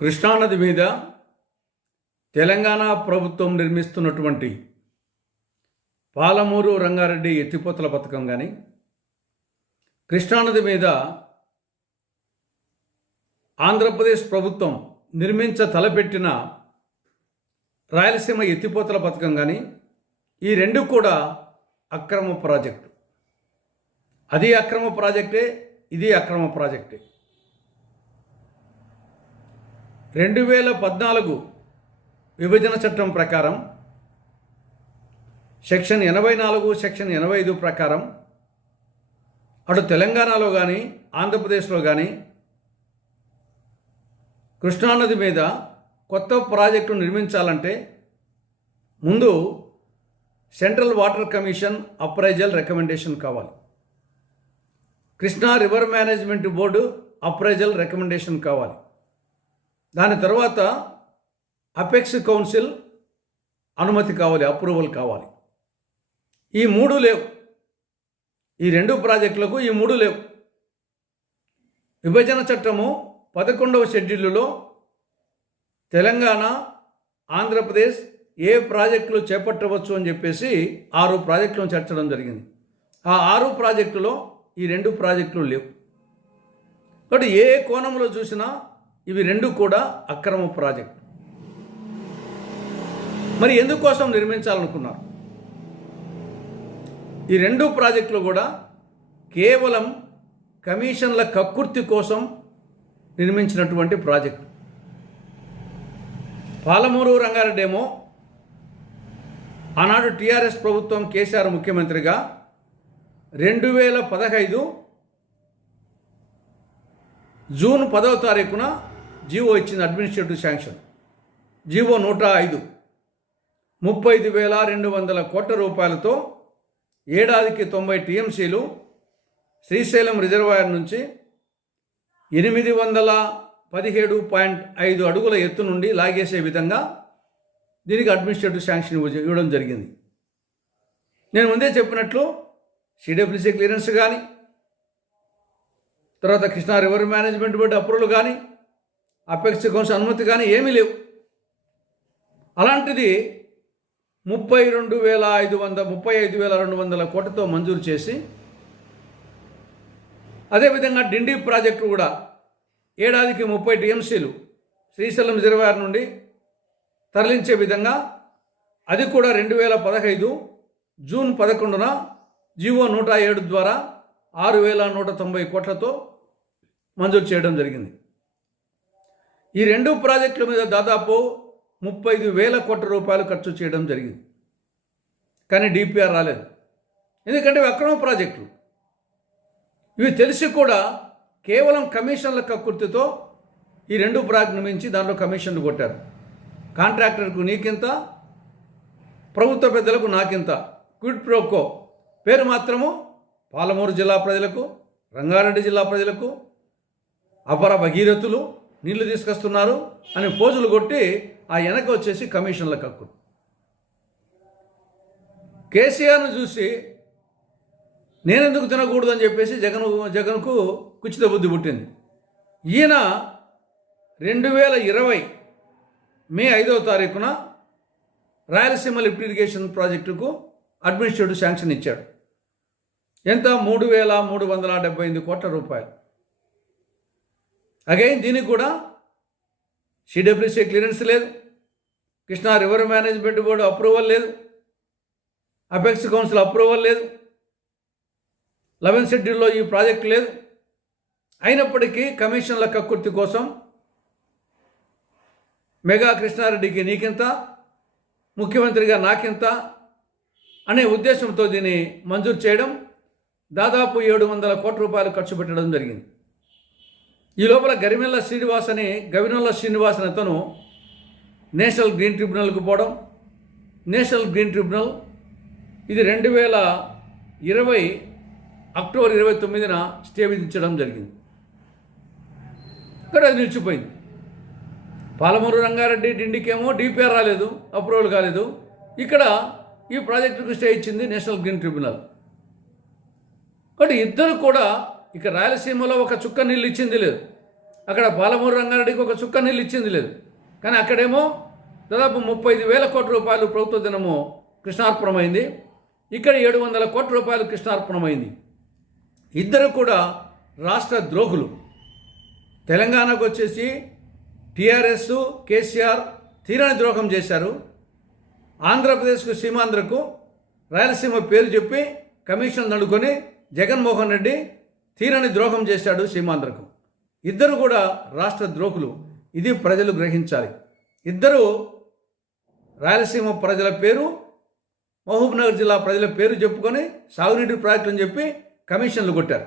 కృష్ణానది మీద తెలంగాణ ప్రభుత్వం నిర్మిస్తున్నటువంటి పాలమూరు రంగారెడ్డి ఎత్తిపోతల పథకం కానీ, కృష్ణానది మీద ఆంధ్రప్రదేశ్ ప్రభుత్వం తలపెట్టిన రాయలసీమ ఎత్తిపోతల పథకం కానీ, ఈ రెండు కూడా అక్రమ ప్రాజెక్టు. అది అక్రమ ప్రాజెక్టే, ఇది అక్రమ ప్రాజెక్టే. 2014 విభజన చట్టం ప్రకారం సెక్షన్ 84, సెక్షన్ 85 ప్రకారం అటు తెలంగాణలో కానీ ఆంధ్రప్రదేశ్లో కానీ కృష్ణానది మీద కొత్త ప్రాజెక్టు నిర్మించాలంటే ముందు central water commission appraisal recommendation కావాలి. Krishna river management board appraisal recommendation కావాలి. దాని తర్వాత అపెక్స్ కౌన్సిల్ అనుమతి కావాలి, అప్రూవల్ కావాలి. ఈ మూడు లేవు. ఈ రెండు ప్రాజెక్టులకు ఈ మూడు లేవు. విభజన చట్టము 11వ షెడ్యూల్లో తెలంగాణ, ఆంధ్రప్రదేశ్ ఏ ప్రాజెక్టులు చేపట్టవచ్చు అని చెప్పేసి 6 ప్రాజెక్టులను చేర్చడం జరిగింది. ఆ 6 ప్రాజెక్టులో ఈ రెండు ప్రాజెక్టులు లేవు. కాబట్టి ఏ కోణంలో చూసినా ఇవి రెండు కూడా అక్రమ ప్రాజెక్టు. మరి ఎందుకోసం నిర్మించాలనుకున్నారు? ఈ రెండు ప్రాజెక్టులు కూడా కేవలం కమిషన్ల కక్కుర్తి కోసం నిర్మించినటువంటి ప్రాజెక్టు. పాలమూరు రంగారెడ్డి ఏమో ఆనాడు టీఆర్ఎస్ ప్రభుత్వం కేసీఆర్ ముఖ్యమంత్రిగా 2015 జూన్ 10వ తారీఖున జీవో ఇచ్చింది, అడ్మినిస్ట్రేటివ్ శాంక్షన్. జీవో 105 35,200 కోట్ల రూపాయలతో ఏడాదికి 90 టీఎంసీలు శ్రీశైలం రిజర్వాయర్ నుంచి 817.5 అడుగుల ఎత్తు నుండి లాగేసే విధంగా దీనికి అడ్మినిస్ట్రేటివ్ శాంక్షన్ ఇవ్వడం జరిగింది. నేను ముందే చెప్పినట్లు సిడబ్ల్యూసీ క్లియరెన్స్ కానీ, తర్వాత Krishna river management board approval కానీ, అపెక్స్ కౌన్సిల్ అనుమతి కానీ ఏమీ లేవు. అలాంటిది 35,200 కోట్లతో మంజూరు చేసి, అదేవిధంగా డిండి ప్రాజెక్టు కూడా ఏడాదికి 30 టీఎంసీలు శ్రీశైలం రిజర్వాయర్ నుండి తరలించే విధంగా అది కూడా 2015 జూన్ 11న జీవో 107 ద్వారా 6,190 కోట్లతో మంజూరు చేయడం జరిగింది. ఈ రెండు ప్రాజెక్టుల మీద దాదాపు 35,000 కోట్ల రూపాయలు ఖర్చు చేయడం జరిగింది. కానీ డిపిఆర్ రాలేదు. ఎందుకంటే ఇవి అక్రమ ప్రాజెక్టులు. ఇవి తెలిసి కూడా కేవలం కమిషన్ల కక్కుర్తితో ఈ రెండు ప్రాజెక్టులు మించి దాంట్లో కమిషన్లు కొట్టారు. కాంట్రాక్టర్కు నీకింత, ప్రభుత్వ పెద్దలకు నాకింత, క్విడ్ ప్రోకో. పేరు మాత్రము పాలమూరు జిల్లా ప్రజలకు, రంగారెడ్డి జిల్లా ప్రజలకు అపర భగీరథులు నీళ్లు తీసుకొస్తున్నారు అని పోజులు కొట్టి ఆ వెనక వచ్చేసి కమిషన్ల కక్కు. కేసీఆర్ను చూసి నేనెందుకు తినకూడదు అని చెప్పేసి జగన్కు కుచిత బుద్ధి పుట్టింది. ఈయన 2020 మే 5వ తారీఖున రాయలసీమ లిఫ్ట్ ఇరిగేషన్ ప్రాజెక్టుకు అడ్మినిస్ట్రేటివ్ శాంక్షన్ ఇచ్చాడు. ఎంత? 3,378 కోట్ల రూపాయలు. అగైన్ దీనికి కూడా సిడబ్ల్యూసీ క్లియరెన్స్ లేదు, Krishna river management board approval లేదు, అపెక్స్ కౌన్సిల్ అప్రూవల్ లేదు, 11th షెడ్యూల్లో ఈ ప్రాజెక్టు లేదు. అయినప్పటికీ కమిషన్ల కక్కుర్తి కోసం మెగా కృష్ణారెడ్డికి నీకింత, ముఖ్యమంత్రిగా నాకింత అనే ఉద్దేశంతో దీన్ని మంజూరు చేయడం, దాదాపు 700 కోట్ల రూపాయలు ఖర్చు పెట్టడం జరిగింది. ఈ లోపల గవినెల్ల శ్రీనివాస్ అని అతను నేషనల్ గ్రీన్ ట్రిబ్యునల్కు పోవడం, నేషనల్ గ్రీన్ ట్రిబ్యునల్ ఇది 2020 అక్టోబర్ 29న స్టే విధించడం జరిగింది. ఇక్కడ అది నిలిచిపోయింది. పాలమూరు రంగారెడ్డి డిండికేమో డిపిఆర్ రాలేదు, అప్రూవల్ కాలేదు. ఇక్కడ ఈ ప్రాజెక్టుకు స్టే ఇచ్చింది నేషనల్ గ్రీన్ ట్రిబ్యునల్. కాబట్టి ఇద్దరు కూడా ఇక రాయలసీమలో ఒక చుక్క నీళ్ళు ఇచ్చింది లేదు. అక్కడ పాలమూరు రంగారెడ్డికి ఒక చుక్క నీళ్ళు ఇచ్చింది లేదు. కానీ అక్కడేమో దాదాపు 35,000 కోట్ల రూపాయలు ప్రభుత్వ దినము కృష్ణార్పణమైంది. ఇక్కడ 700 కోట్ల రూపాయలు కృష్ణార్పణమైంది. ఇద్దరు కూడా రాష్ట్ర ద్రోహులు. తెలంగాణకు వచ్చేసి టీఆర్ఎస్ కేసీఆర్ తీరని ద్రోహం చేశారు. ఆంధ్రప్రదేశ్కు సీమాంధ్రకు రాయలసీమ పేరు చెప్పి కమిషన్ నడుకొని జగన్మోహన్ రెడ్డి తీరని ద్రోహం చేశాడు సీమాంధ్రకు. ఇద్దరు కూడా రాష్ట్ర ద్రోహులు. ఇది ప్రజలు గ్రహించాలి. ఇద్దరు రాయలసీమ ప్రజల పేరు, మహబూబ్నగర్ జిల్లా ప్రజల పేరు చెప్పుకొని సాగునీటి ప్రాజెక్టుని చెప్పి కమిషన్లు కొట్టారు.